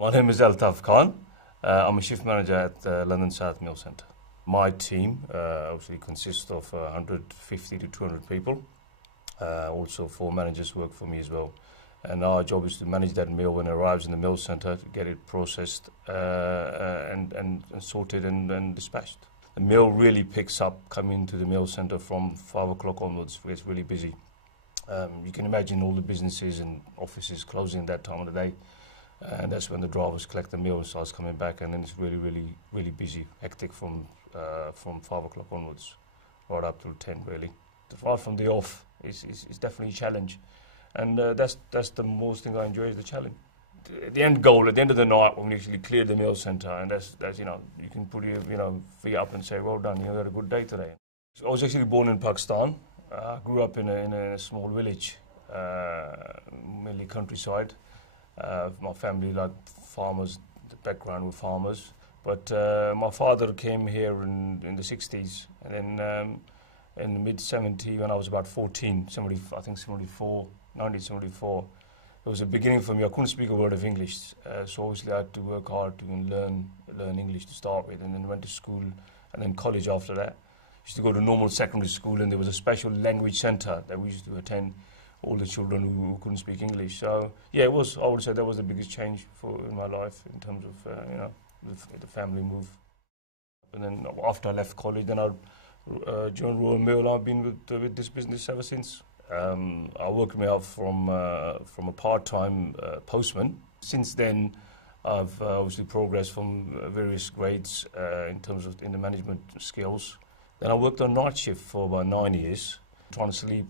My name is Altaf Khan. I'm a shift manager at London South Mill Centre. My team obviously consists of 150 to 200 people. Also, 4 managers work for me as well. And our job is to manage that mill when it arrives in the mill centre, to get it processed and sorted and dispatched. The mill really picks up coming to the mill centre from 5 o'clock onwards. It's really busy. You can imagine all the businesses and offices closing at that time of the day. And that's when the drivers collect the mill and starts coming back, and then it's really busy, hectic from 5 o'clock onwards, right up till 10 really. Apart from the off, it's definitely a challenge, and that's the most thing I enjoy is the challenge. The end goal, at the end of the night, when we actually clear the mill centre, and that's you can put your feet up and say, well done, you had a good day today. So I was actually born in Pakistan. I grew up in a small village, mainly countryside. My family, like farmers, the background were farmers. But my father came here in the 60s, and then in the mid-70s, when I was about 14, I think 1974, it was a beginning for me. I couldn't speak a word of English, so obviously I had to work hard to learn English to start with, and then went to school, and then college after that. Used to go to normal secondary school, and there was a special language centre that we used to attend, all the children who couldn't speak English. So yeah, I would say that was the biggest change in my life in terms of the family move. And then after I left college, then I joined Royal Mail. I've been with this business ever since. I worked me up from a part-time postman. Since then, I've obviously progressed from various grades in terms of in the management skills. Then I worked on night shift for about 9 years. Trying to sleep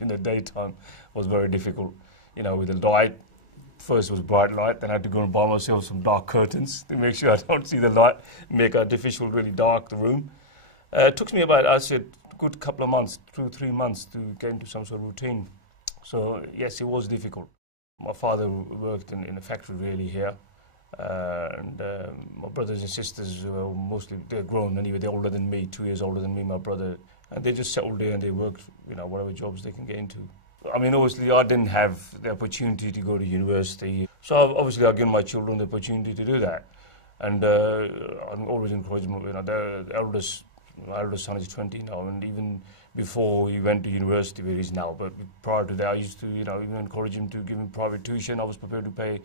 in the daytime was very difficult. With the light, first was bright light, then I had to go and buy myself some dark curtains to make sure I don't see the light, make artificial really dark the room. It took me about, I said, a good couple of months, 2-3 months to get into some sort of routine. So yes, it was difficult. My father worked in a factory really here. And my brothers and sisters were they're grown anyway, they're older than me, 2 years older than me, my brother, and they just settled there and they worked, whatever jobs they can get into. I mean, obviously I didn't have the opportunity to go to university, so obviously I've given my children the opportunity to do that. And I'm always encouraging the eldest son is 20 now, and even before he went to university where he's now, but prior to that I used to, even encourage him to give him private tuition. I was prepared to pay,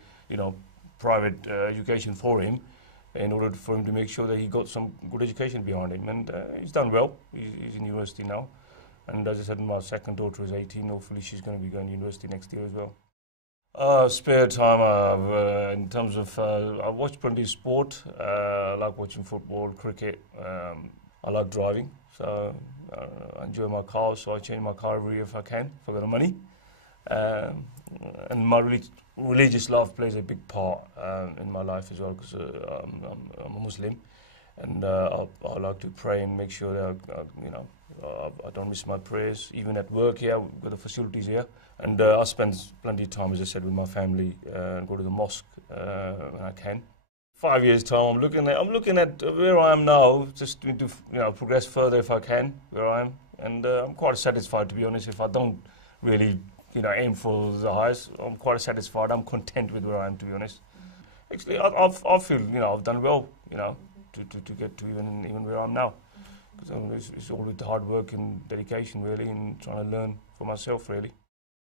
private education for him in order for him to make sure that he got some good education behind him, and he's done well. He's in university now, and as I said, my second daughter is 18. Hopefully she's going to be going to university next year as well. Spare time, in terms of I watch plenty of sport. I like watching football, cricket. I like driving, so I enjoy my car, so I change my car every year if I can, if I got the money. And my religious love plays a big part in my life as well, because I'm a Muslim, and I like to pray and make sure that I don't miss my prayers, even at work here. We've got the facilities here, and I spend plenty of time, as I said, with my family and go to the mosque when I can. 5 years time, I'm looking at where I am now, just to progress further if I can, where I am, and I'm quite satisfied, to be honest. If I don't really aim for the highest, I'm quite satisfied. I'm content with where I am, to be honest. Actually, I feel I've done well, to get to even where I am now, because it's all with hard work and dedication really, and trying to learn for myself really.